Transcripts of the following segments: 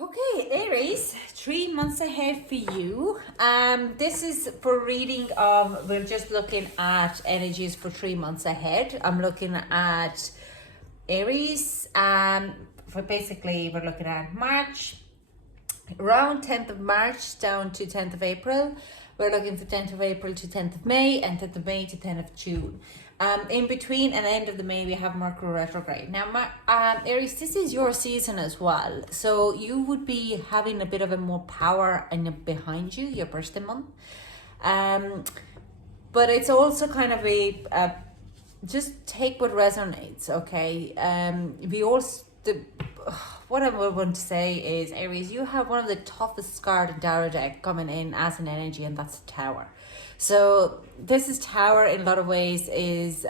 Okay, Aries, 3 months ahead for you. This is for reading of, we're just looking at energies for 3 months ahead. I'm looking at Aries, for basically we're looking at March, around 10th of March down to 10th of April. We're looking for 10th of April to 10th of May and 10th of May to 10th of June. In between and end of the May, we have Mercury retrograde. Now, Aries, this is your season as well. So you would be having a bit of a more power behind you, your birthday month. But it's also kind of a just take what resonates, okay? We also, what I would want to say is, Aries, you have one of the toughest card in Tarot deck coming in as an energy, and that's Tower. So this is Tower in a lot of ways is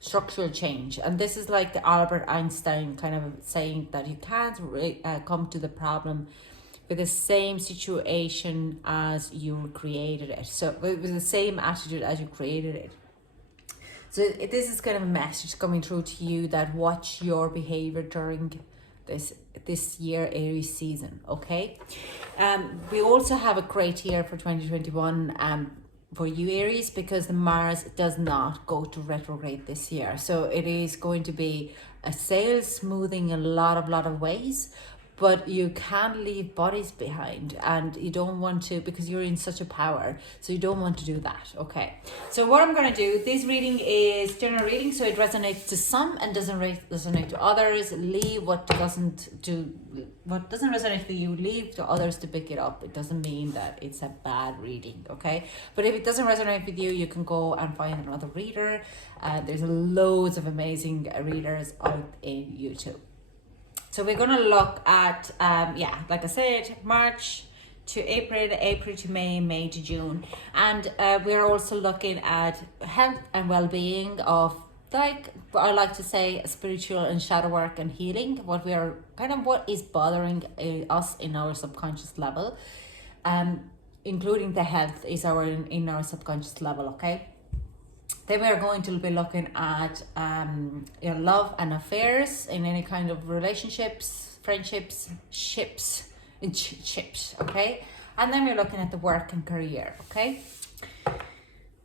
structural change, and this is like the Albert Einstein kind of saying that you can't come to the problem with the same situation as you created it. So with the same attitude as you created it. So this is kind of a message coming through to you that watch your behavior during this year Aries season, okay? We also have a great year for 2021 for you Aries, because the Mars does not go to retrograde this year. So it is going to be a sail smoothing in a lot of ways, but you can't leave bodies behind, and you don't want to, because you're in such a power, so you don't want to do that, okay? So what I'm going to do, this reading is general reading, so it resonates to some and doesn't resonate to others. Leave what doesn't resonate for you, leave to others to pick it up. It doesn't mean that it's a bad reading, okay? But if it doesn't resonate with you, you can go and find another reader. There's loads of amazing readers out in YouTube. So we're going to look at, like I said, March to April, April to May, May to June. And we're also looking at health and well-being of, like I like to say, spiritual and shadow work and healing. What is bothering us in our subconscious level. Including the health is in our subconscious level, okay? Then we're going to be looking at your love and affairs in any kind of relationships, friendships, ships, okay? And then we're looking at the work and career, okay?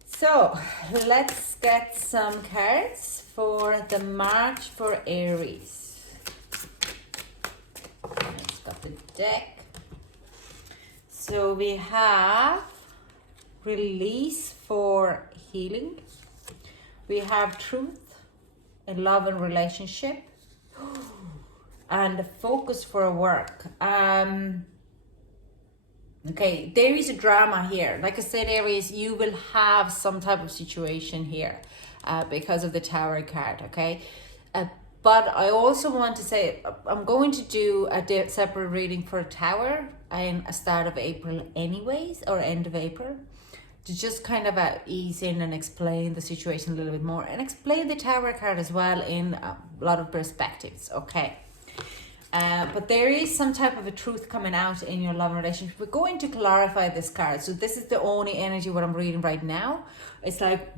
So let's get some cards for the March for Aries. Let's got the deck. So we have release for healing. We have truth in love and relationship, and focus for work. Okay, there is a drama here. Like I said, Aries, you will have some type of situation here because of the Tower card, okay? But I also want to say, I'm going to do a separate reading for a Tower in a start of April anyways, or end of April, to just kind of ease in and explain the situation a little bit more, and explain the Tower card as well in a lot of perspectives, okay? But there is some type of a truth coming out in your love and relationship. We're going to clarify this card. So this is the only energy what I'm reading right now. It's like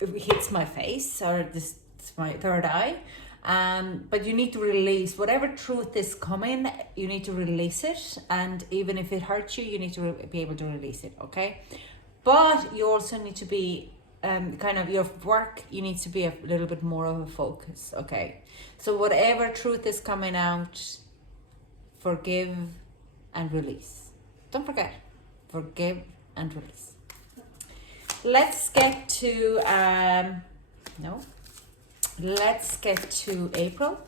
if it hits my face, or this is my third eye. But you need to release whatever truth is coming. You need to release it, and even if it hurts you, you need to be able to release it, okay? But you also need to be kind of your work, you need to be a little bit more of a focus, okay? So whatever truth is coming out, forgive and release. Don't forget, forgive and release. Let's get to let's get to April.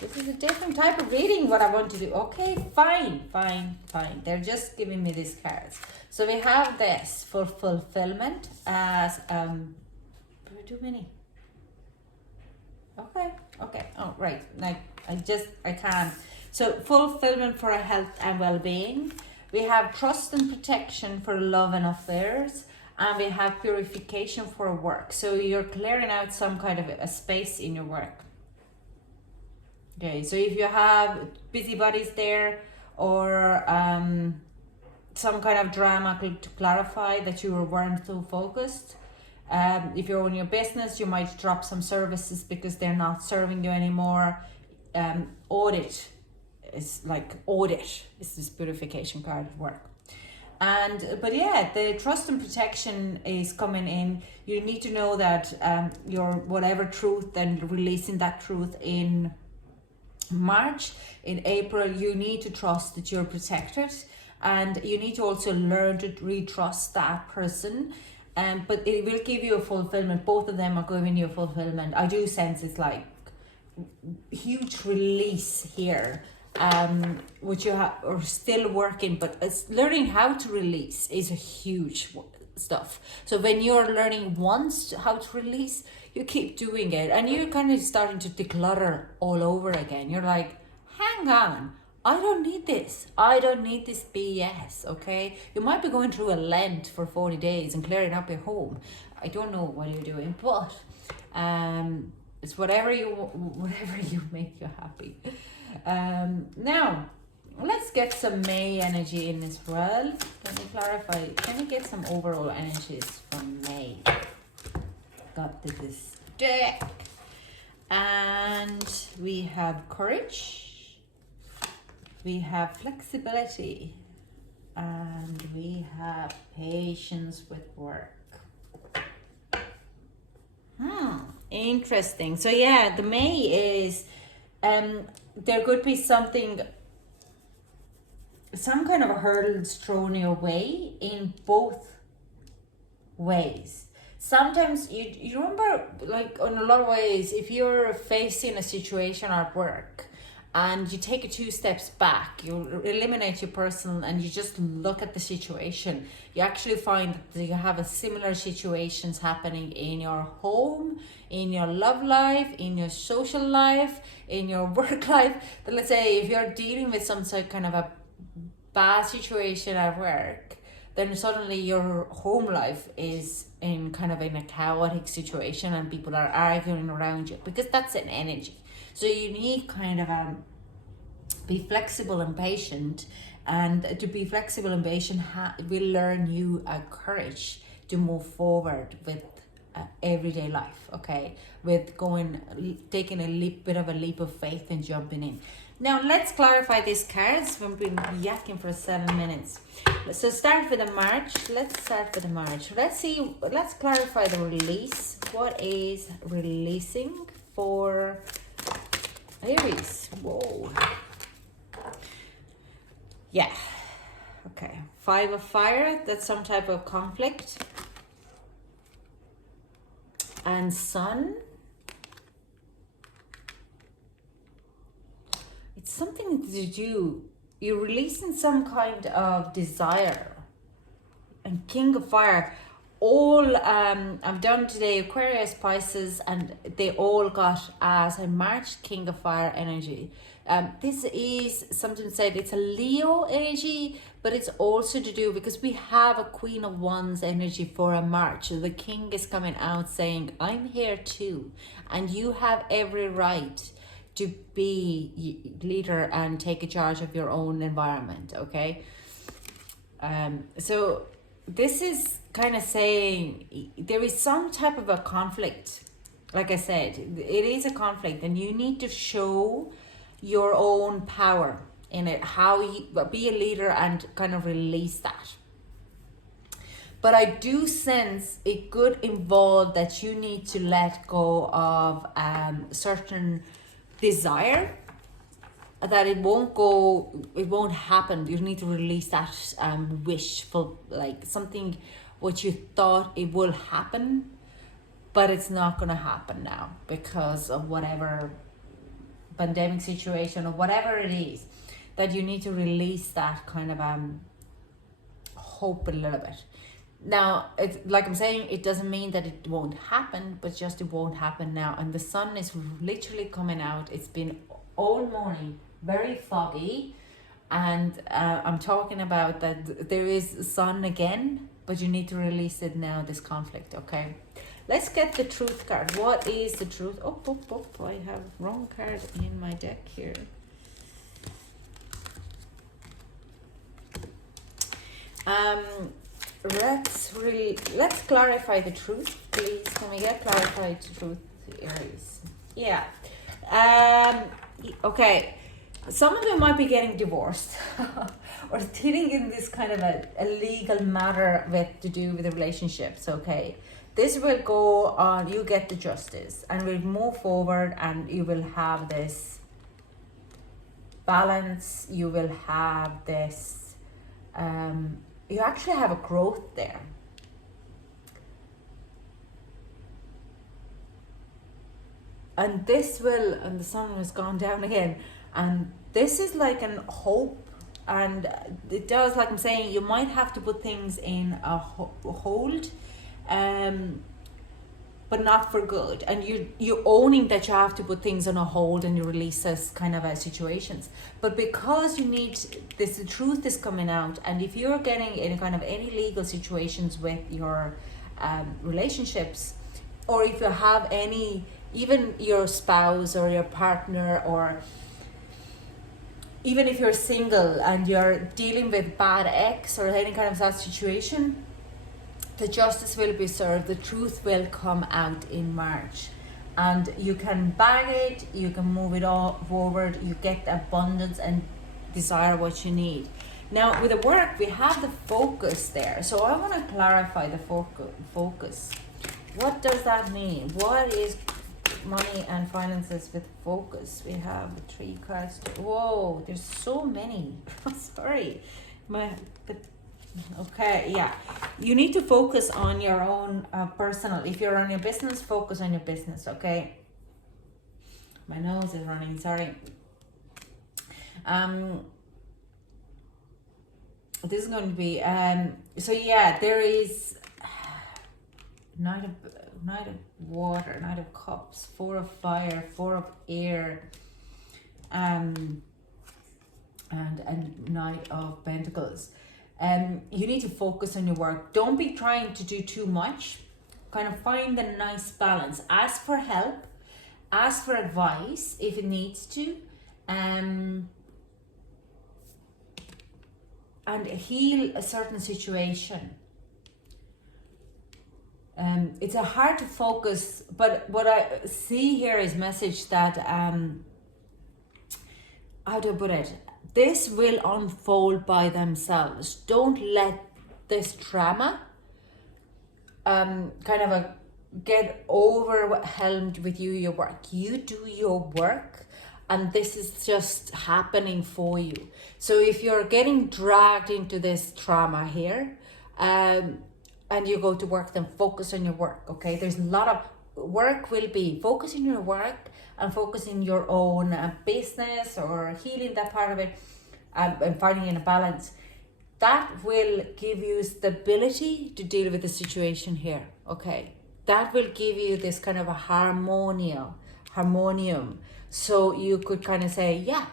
This is a different type of reading what I want to do. Okay, fine. They're just giving me these cards. So we have this for fulfillment as too many. Okay. Oh, right. Like I can't. So fulfillment for a health and well-being. We have trust and protection for love and affairs. And we have purification for work. So you're clearing out some kind of a space in your work. Okay, so if you have busybodies there, or some kind of drama to clarify that you weren't so focused. If you're on your business, you might drop some services because they're not serving you anymore. Audit is like audit. It's this purification card at work. And but yeah, the trust and protection is coming in. You need to know that your whatever truth, and releasing that truth in March. In April, you need to trust that you're protected, and you need to also learn to re-trust that person. But it will give you a fulfillment. Both of them are giving you a fulfillment. I do sense it's like huge release here, which you are still working, but it's learning how to release is a huge stuff. So when you're learning once how to release, you keep doing it, and you're kind of starting to declutter all over again. You're like, hang on, I don't need this. I don't need this BS, okay? You might be going through a Lent for 40 days and clearing up your home. I don't know what you're doing, but it's whatever you make you happy. Now, let's get some May energy in as well. Can you clarify? Can you get some overall energies from May? Got this deck. And we have courage. We have flexibility. And we have patience with work. Interesting. So yeah, the May is there could be some kind of a hurdles thrown your way in both ways. Sometimes you remember, like, in a lot of ways, if you're facing a situation at work and you take 2 steps back, you eliminate your personal and you just look at the situation, you actually find that you have a similar situations happening in your home, in your love life, in your social life, in your work life. But let's say if you're dealing with some kind of a bad situation at work, then suddenly your home life is in a chaotic situation and people are arguing around you, because that's an energy. So you need kind of be flexible and patient, and to be flexible and patient will learn you courage to move forward with everyday life, okay, with taking a bit of a leap of faith and jumping in. Now let's clarify these cards. We've been yakking for 7 minutes. So start with the March. Let's start with the March. Let's clarify the release. What is releasing for Aries? Whoa. Yeah. Okay. 5 of fire. That's some type of conflict. And sun. It's something to do. You're releasing some kind of desire. And King of Fire. All I've done today, Aquarius, Pisces, and they all got as a March King of Fire energy. This is something said it's a Leo energy, but it's also to do because we have a Queen of Wands energy for a March. So the King is coming out saying, I'm here too, and you have every right to be leader and take a charge of your own environment, okay? So this is kind of saying there is some type of a conflict. Like I said, it is a conflict, and you need to show your own power in it, how you be a leader and kind of release that. But I do sense it could involve that you need to let go of certain desire, that it won't happen. You need to release that wishful, like something what you thought it will happen, but it's not gonna happen now because of whatever pandemic situation or whatever it is, that you need to release that kind of hope a little bit. Now, it's like I'm saying, it doesn't mean that it won't happen, but just it won't happen now. And the sun is literally coming out. It's been all morning very foggy, and I'm talking about that there is sun again, but you need to release it now, this conflict, okay? Let's get the truth card. What is the truth? Oh, I have wrong card in my deck here. Let's clarify the truth, please. Can we get clarified truth, Aries? Yeah. Okay. Some of you might be getting divorced or dealing in this kind of a legal matter with to do with the relationships, okay? This will go on, you get the justice and we'll move forward and you will have this balance, you will have this, you actually have a growth there. And this will, and the sun has gone down again, and this is like an hope, and it does, like I'm saying, you might have to put things in a hold, but not for good, and you owning that you have to put things on a hold and you release this kind of situations. But because you need this, the truth is coming out, and if you're getting in kind of any legal situations with your relationships, or if you have any, even your spouse or your partner, or even if you're single and you're dealing with bad ex or any kind of that situation, the justice will be served, the truth will come out in March. And you can bag it, you can move it all forward, you get abundance and desire what you need. Now with the work, we have the focus there. So I want to clarify the focus. What does that mean? What is money and finances with focus? We have 3 cards. Whoa, there's so many. Sorry. Okay, yeah. You need to focus on your own personal. If you're on your business, focus on your business, okay? My nose is running, sorry. This is going to be, so yeah, there is Knight of Water, Knight of Cups, 4 of Fire, 4 of Air, and Knight of Pentacles. You need to focus on your work. Don't be trying to do too much. Kind of find the nice balance. Ask for help, ask for advice if it needs to, and heal a certain situation. It's a hard to focus, but what I see here is message that how do I put it? This will unfold by themselves. Don't let this trauma get overwhelmed with your work. You do your work, and this is just happening for you. So if you're getting dragged into this trauma here, and you go to work, then focus on your work, okay? There's a lot of work will be focus on your work and focus in your own business or healing that part of it, and finding in a balance. That will give you stability to deal with the situation here, okay? That will give you this kind of a harmonium. So you could kind of say, yeah,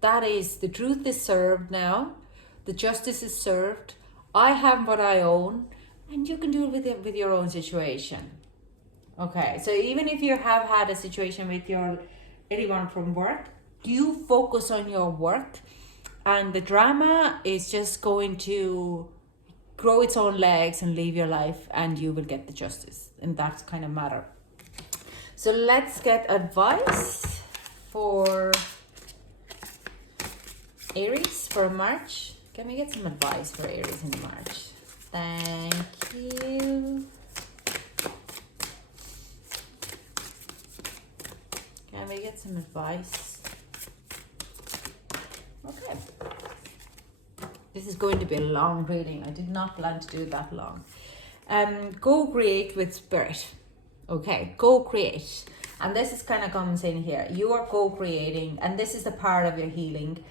that is, the truth is served now, the justice is served, I have what I own, and you can do it with your own situation. Okay, so even if you have had a situation with anyone from work, you focus on your work, and the drama is just going to grow its own legs and leave your life, and you will get the justice, and that's kind of matter. So let's get advice for Aries for March. Can we get some advice for Aries in March? Thank you. Can we get some advice? Okay. This is going to be a long reading. I did not plan to do it that long. Go create with spirit. Okay, go create. And this is kind of comes in here. You are co-creating, and this is the part of your healing.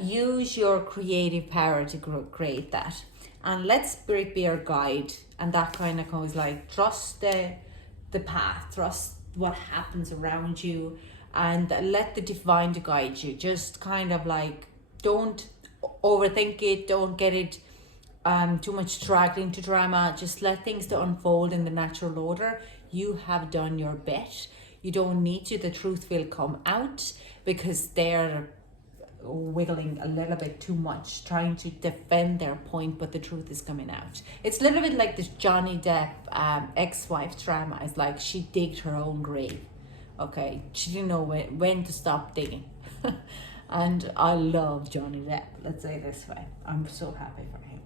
Use your creative power to create that, and let spirit be your guide. And that kind of goes like, trust the path, trust what happens around you, and let the divine to guide you. Just kind of like, don't overthink it, don't get it too much dragged into drama. Just let things to unfold in the natural order. You have done your bit. You don't need to. The truth will come out, because they're wiggling a little bit too much, trying to defend their point, but the truth is coming out. It's a little bit like this Johnny Depp ex-wife drama. It's like she digged her own grave. Okay, she didn't know when to stop digging. And I love Johnny Depp, let's say this way. I'm so happy for him.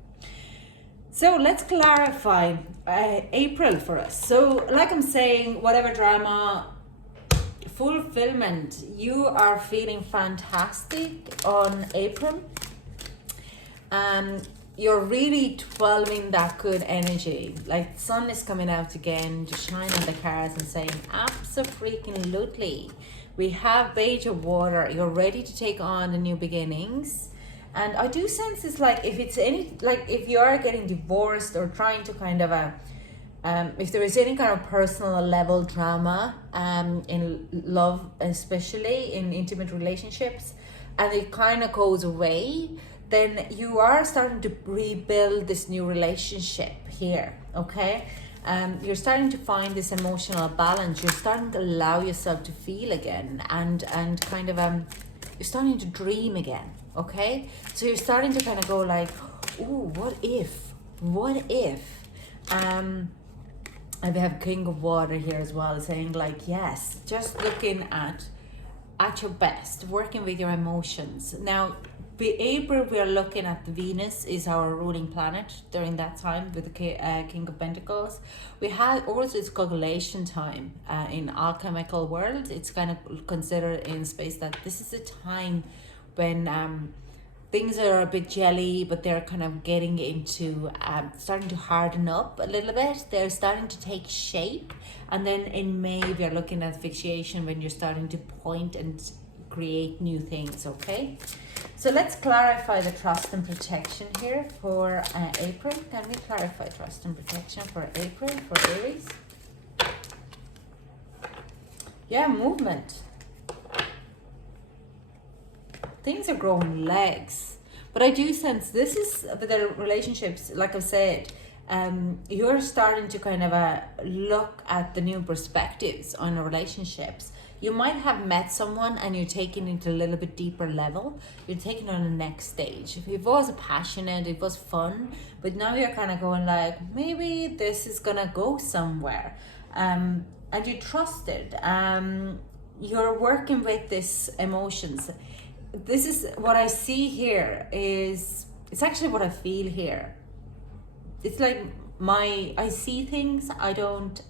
So let's clarify April for us. So like I'm saying, whatever drama, fulfillment, you are feeling fantastic on April. You're really 12ing that good energy. Like sun is coming out again to shine on the cards and saying absolutely. We have beige of water. You're ready to take on the new beginnings. And I do sense it's like if it's any, like if you are getting divorced or trying to kind of if there is any kind of personal level drama in love, especially in intimate relationships, and it kind of goes away, then you are starting to rebuild this new relationship here, okay? You're starting to find this emotional balance. You're starting to allow yourself to feel again, and kind of you're starting to dream again, okay? So you're starting to kind of go like, ooh, what if? And we have King of Water here as well, saying like, yes, just looking at your best, working with your emotions. Now, April, we are looking at the Venus is our ruling planet during that time with the King of Pentacles. We have also it's coagulation time in alchemical world. It's kind of considered in space that this is a time when things are a bit jelly, but they're kind of getting into starting to harden up a little bit. They're starting to take shape. And then in May, we are looking at asphyxiation when you're starting to point and create new things, okay? So let's clarify the trust and protection here for April. Can we clarify trust and protection for April, for Aries? Yeah, movement. Things are growing legs. But I do sense this is with the relationships, like I've said, you're starting to kind of look at the new perspectives on the relationships. You might have met someone and you're taking it to a little bit deeper level. You're taking it on the next stage. It was passionate, it was fun, but now you're kind of going like, maybe this is gonna go somewhere. And you trust it. You're working with this emotions. This is what I see here is, it's actually what I feel here. It's like I see things, I don't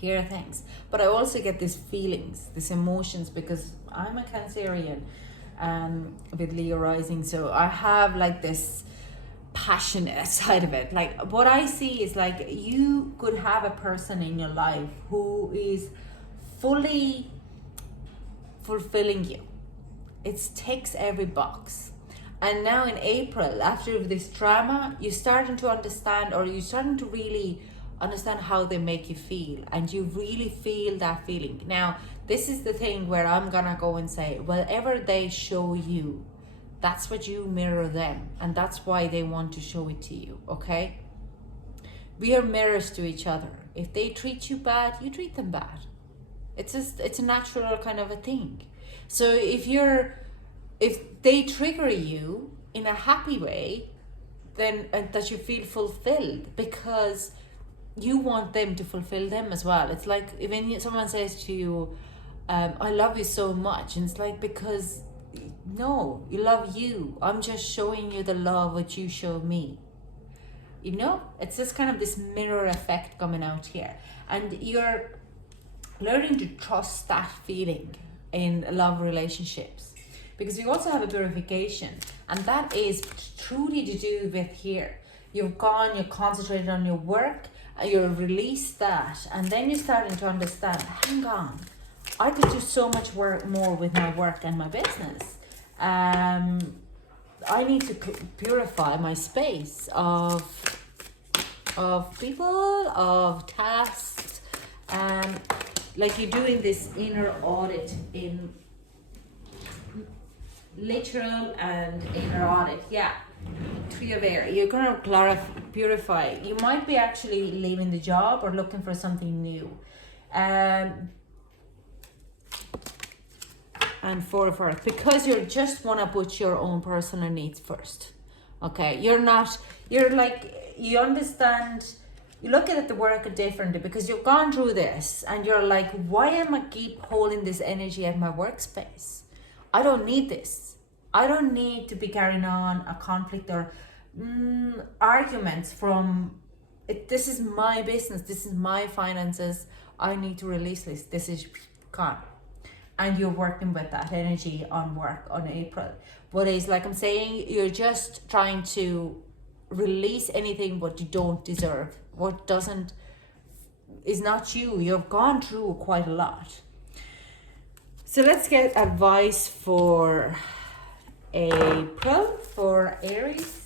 hear things, but I also get these feelings, these emotions, because I'm a Cancerian with Leo rising, so I have like this passionate side of it. Like what I see is like you could have a person in your life who is fully fulfilling you. It ticks every box. And now in April, after this drama, you're starting to understand, or you're starting to really understand how they make you feel, and you really feel that feeling. Now, this is the thing where I'm gonna go and say, whatever they show you, that's what you mirror them, and that's why they want to show it to you, okay? We are mirrors to each other. If they treat you bad, you treat them bad. It's a natural kind of a thing. So if they trigger you in a happy way, then that you feel fulfilled, because you want them to fulfill them as well. It's like when someone says to you, I love you so much, and it's like, because no, you love you. I'm just showing you the love that you show me. You know, it's just kind of this mirror effect coming out here, and you're learning to trust that feeling in love relationships, because we also have a purification, and that is truly to do with here. You're concentrated on your work, you release that, and then you're starting to understand, hang on, I could do so much more with my work and my business. I need to purify my space of people, of tasks, like you're doing this inner audit in literal and inner audit. Yeah, Tree of Air. You're gonna purify. You might be actually leaving the job or looking for something new. And Four of Earth, because you just want to put your own personal needs first. Okay, you're like, you understand, you look at the work differently, because you've gone through this and you're like, why am I keep holding this energy at my workspace? I don't need this. I don't need to be carrying on a conflict or arguments from it. This is my business. This is my finances. I need to release this. This is gone. And you're working with that energy on work on April. But it's like I'm saying, you're just trying to release anything what you don't deserve, what doesn't is not you. You've gone through quite a lot. So let's get advice for April for Aries.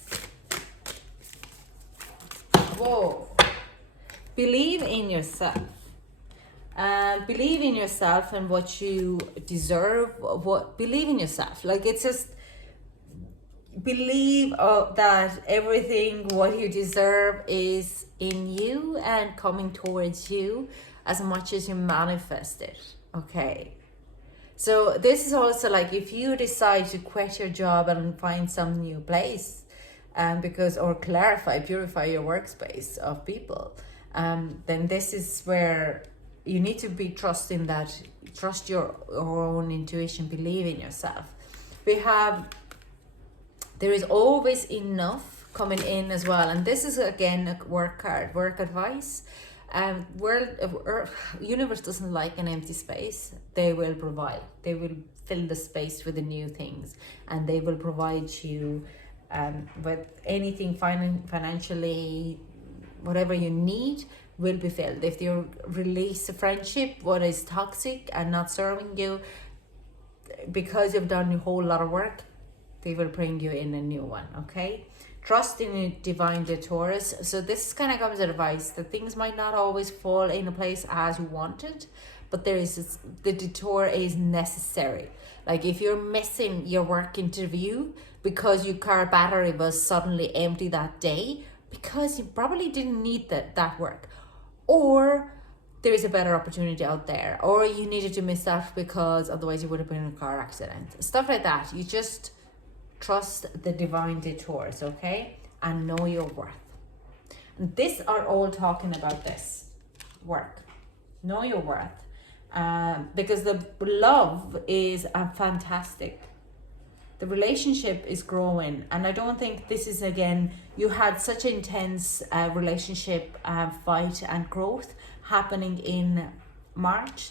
Whoa. Believe in yourself. Believe in yourself and what you deserve. Believe in yourself. Like, it's just believe that everything what you deserve is in you and coming towards you as much as you manifest it. Okay. So this is also like, if you decide to quit your job and find some new place, or purify your workspace of people, then this is where you need to be trusting that, trust your own intuition, believe in yourself. There is always enough coming in as well. And this is again a work card, work advice. Universe doesn't like an empty space. They will provide. They will fill the space with the new things, and they will provide you with anything financially, whatever you need will be filled. If you release a friendship what is toxic and not serving you, because you've done a whole lot of work, they will bring you in a new one. Okay, trust in a divine Taurus. So this kind of comes as advice that things might not always fall in a place as you wanted, but the detour is necessary. Like, if you're missing your work interview because your car battery was suddenly empty that day, because you probably didn't need that work, or there is a better opportunity out there, or you needed to miss that because otherwise you would have been in a car accident, stuff like that. You just trust the divine detours, okay, and know your worth. And this are all talking about this work. Know your worth, because the love is fantastic. The relationship is growing, and I don't think this is, again, you had such intense relationship fight and growth happening in March,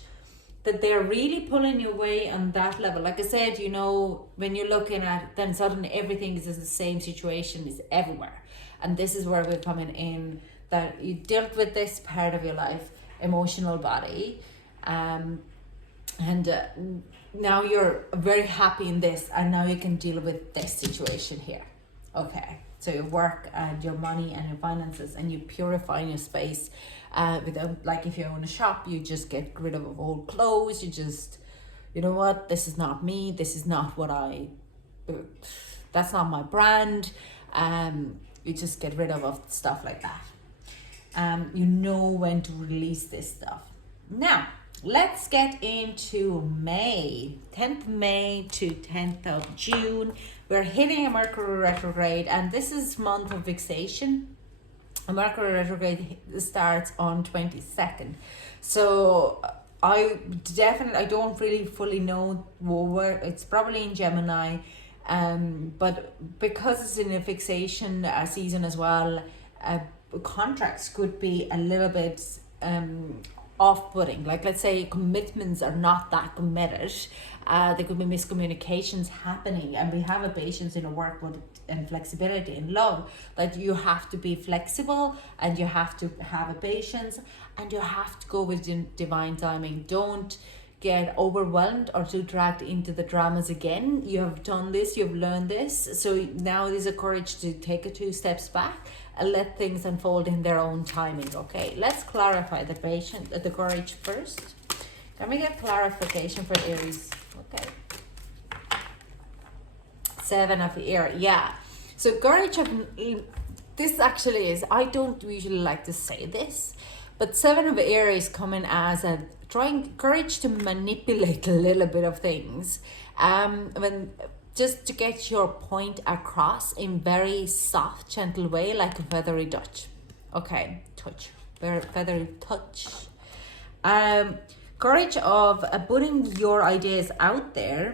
that they're really pulling you away on that level. Like I said, you know, when you're looking at, then suddenly everything is in the same situation, is everywhere. And this is where we're coming in, that you dealt with this part of your life, emotional body, now you're very happy in this, and now you can deal with this situation here. Okay, so your work and your money and your finances, and you purify your space. Like, if you own a shop, you just get rid of old clothes. You just, you know what, this is not me. This is not that's not my brand. You just get rid of stuff like that. You know when to release this stuff. Now, let's get into May, 10th May to 10th of June. We're hitting a Mercury retrograde, and this is month of fixation. A Mercury retrograde starts on 22nd. So I don't really fully know where. It's probably in Gemini, but because it's in a fixation season as well, contracts could be a little bit off-putting. Like, let's say commitments are not that committed. There could be miscommunications happening, and we have a patience in a work and flexibility in love, that you have to be flexible, and you have to have a patience, and you have to go with divine timing. Don't get overwhelmed or too dragged into the dramas again. You have done this, you've learned this, so now there's a courage to take a 2 steps back and let things unfold in their own timing. Okay, let's clarify the courage first. Can we get clarification for Aries? Okay. 7 of air, yeah. So courage of, this actually is, I don't usually like to say this, but 7 of air is coming as a courage to manipulate a little bit of things, just to get your point across in very soft, gentle way, like a feathery touch. Okay, very feathery touch. Courage of putting your ideas out there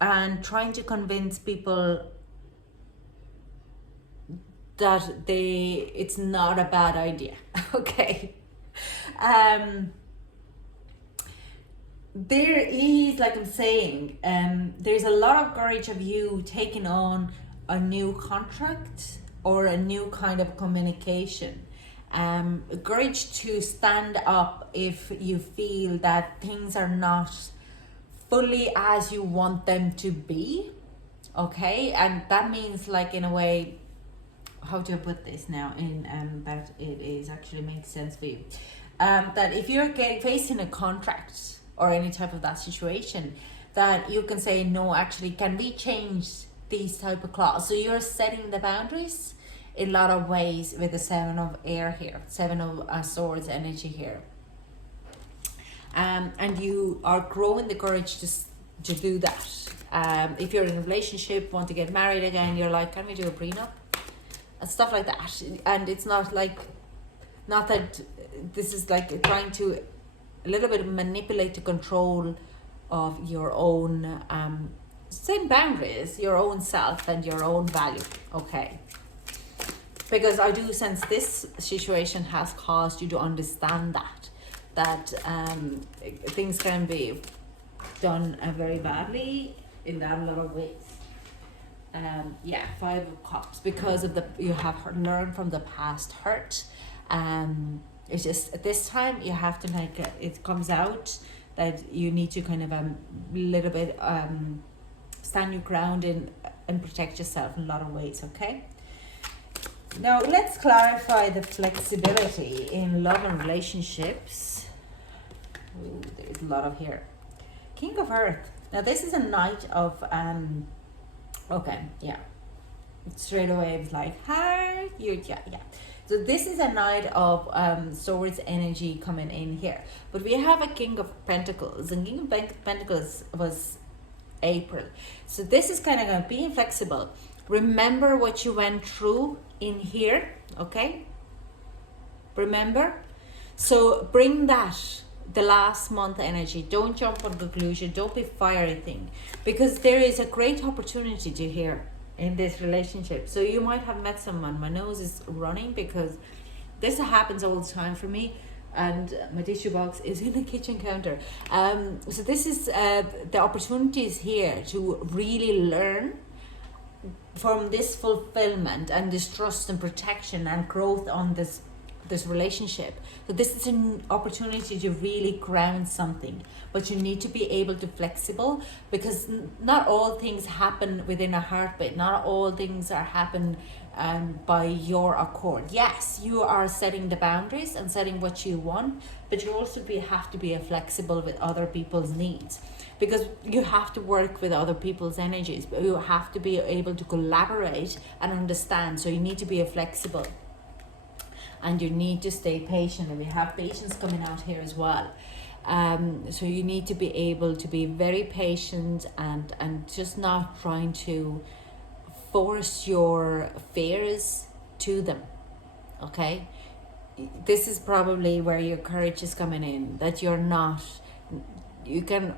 and trying to convince people that it's not a bad idea. Okay. um there is, like I'm saying, there's a lot of courage of you taking on a new contract or a new kind of communication. Courage to stand up if you feel that things are not fully as you want them to be. Okay, and that means, like, in a way, how do I put this now in that it is actually makes sense for you, that if you're facing a contract or any type of that situation, that you can say, no, actually, can we change these type of clauses? So you're setting the boundaries in a lot of ways with the 7 of air here, 7 of swords energy here. And you are growing the courage to do that. If you're in a relationship, want to get married again, you're like, can we do a prenup? And stuff like that. And it's not like, not that this is like trying to a little bit manipulate the control of your own same boundaries, your own self and your own value. Okay, because I do sense this situation has caused you to understand that things can be done very badly in that a lot of ways. Yeah, 5 of cups, because of you have learned from the past hurt. It's just at this time you have to, like, it comes out that you need to kind of a little bit stand your ground and protect yourself in a lot of ways. Okay, now let's clarify the flexibility in love and relationships. Ooh, there's a lot of here. King of Earth. Now this is a Knight of okay, yeah, straight away it's like, hi, you, yeah. So this is a Knight of Swords energy coming in here. But we have a King of Pentacles, and King of Pentacles was April. So this is kind of going to be inflexible. Remember what you went through in here, okay? Remember? So bring that, the last month energy. Don't jump on conclusion. Don't be fiery thing. Because there is a great opportunity to hear in this relationship. So you might have met someone. My nose is running because this happens all the time for me, and my tissue box is in the kitchen counter. So this is the opportunities here to really learn from this fulfillment and this trust and protection and growth on this relationship. So this is an opportunity to really ground something, but you need to be able to flexible, because not all things happen within a heartbeat. Not all things are happen by your accord. Yes, you are setting the boundaries and setting what you want, but you also have to be flexible with other people's needs, because you have to work with other people's energies. You have to be able to collaborate and understand. So you need to be flexible. And you need to stay patient, and we have patience coming out here as well. So you need to be able to be very patient and just not trying to force your fears to them. Okay, this is probably where your courage is coming in, that you're not, you can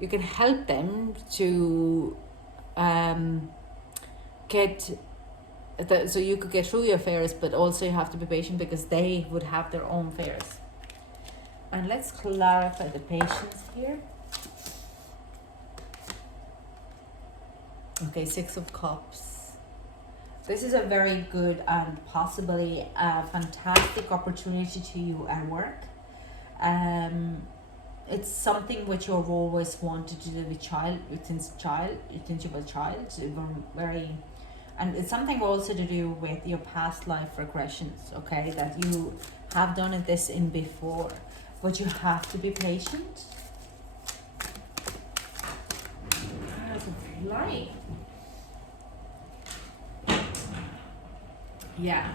you can help them to get so you could get through your fears, but also you have to be patient because they would have their own fears. And let's clarify the patience here. Okay, 6 of Cups. This is a very good and possibly a fantastic opportunity to you at work. It's something which you've always wanted to do since you were a child. Very. And it's something also to do with your past life regressions, okay? That you have done this in before, but you have to be patient. Light. Yeah,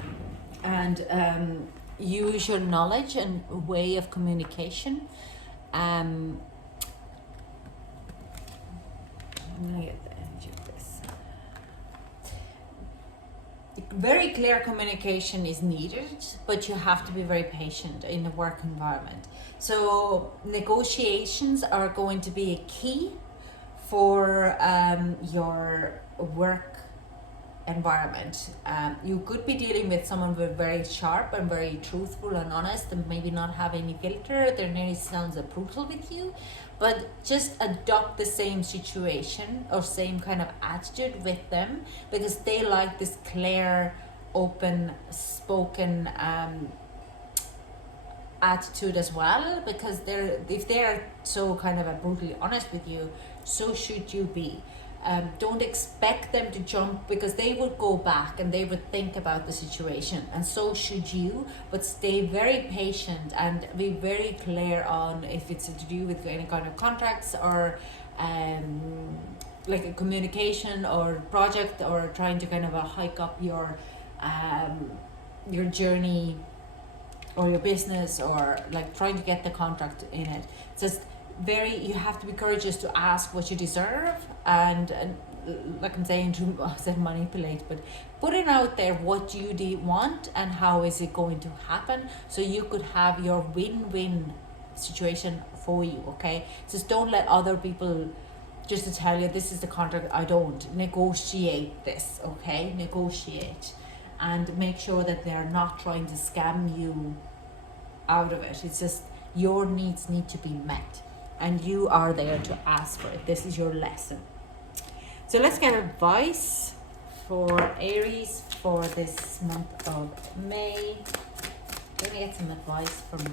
and use your knowledge and way of communication. I'm gonna get the energy of this. very clear communication is needed, but you have to be very patient in the work environment. So negotiations are going to be a key for your work environment. You could be dealing with someone who very sharp and very truthful and honest and maybe not have any filter. Their nearly sounds brutal with you, but just adopt the same situation or same kind of attitude with them, because they like this clear, open spoken attitude as well, because if they're so kind of brutally honest with you, so should you be. Don't expect them to jump, because they would go back and they would think about the situation, and so should you. But stay very patient and be very clear on if it's to do with any kind of contracts or like a communication or project, or trying to kind of hike up your journey or your business, or like trying to get the contract in it. Just you have to be courageous to ask what you deserve, and like I'm saying, I said manipulate, but putting out there what you want and how is it going to happen, so you could have your win-win situation for you. Okay, just don't let other people just to tell you this is the contract. I don't negotiate this. Okay, negotiate and make sure that they're not trying to scam you out of it. It's just your needs need to be met, and you are there to ask for it. This is your lesson. So let's get advice for Aries for this month of May. Let me get some advice from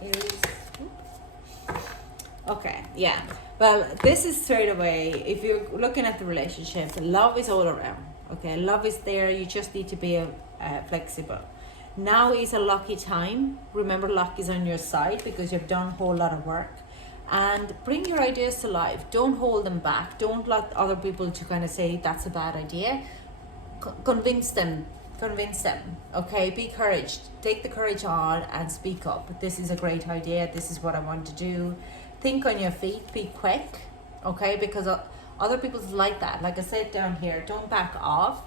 May. Aries. Okay, yeah. Well, this is straight away, if you're looking at the relationship, love is all around. Okay, love is there. You just need to be flexible. Now is a lucky time. Remember, luck is on your side because you've done a whole lot of work. And bring your ideas to life. Don't hold them back. Don't let other people to kind of say that's a bad idea. Convince them. Okay, be courage. Take the courage on and speak up. This is a great idea. This is what I want to do. Think on your feet. Be quick. Okay, because other people's like that. Like I said down here, don't back off.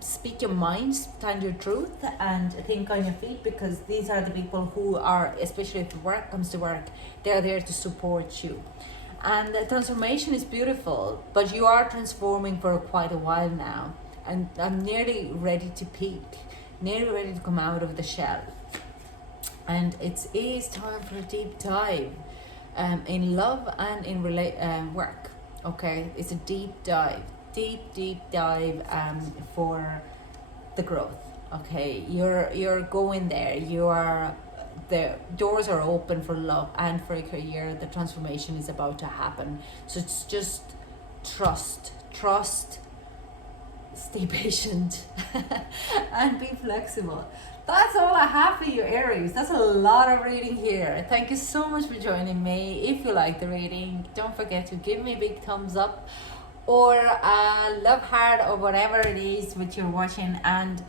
Speak your mind, stand your truth, and think on your feet, because these are the people who are, especially if work comes to work, they're there to support you. And the transformation is beautiful, but you are transforming for quite a while now, and I'm nearly ready to peak, nearly ready to come out of the shell. And it is time for a deep dive in love and in work. Okay, it's a deep dive for the growth. Okay, you're going there. The doors are open for love and for a career. The transformation is about to happen. So it's just trust, stay patient, and be flexible. That's all I have for you, Aries. That's a lot of reading here. Thank you so much for joining me. If you like the reading, don't forget to give me a big thumbs up, or love heart, or whatever it is which you're watching, and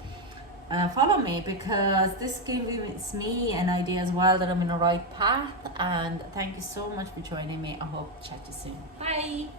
follow me, because this gives me an idea as well that I'm in the right path. And thank you so much for joining me. I hope to chat to you soon. Bye.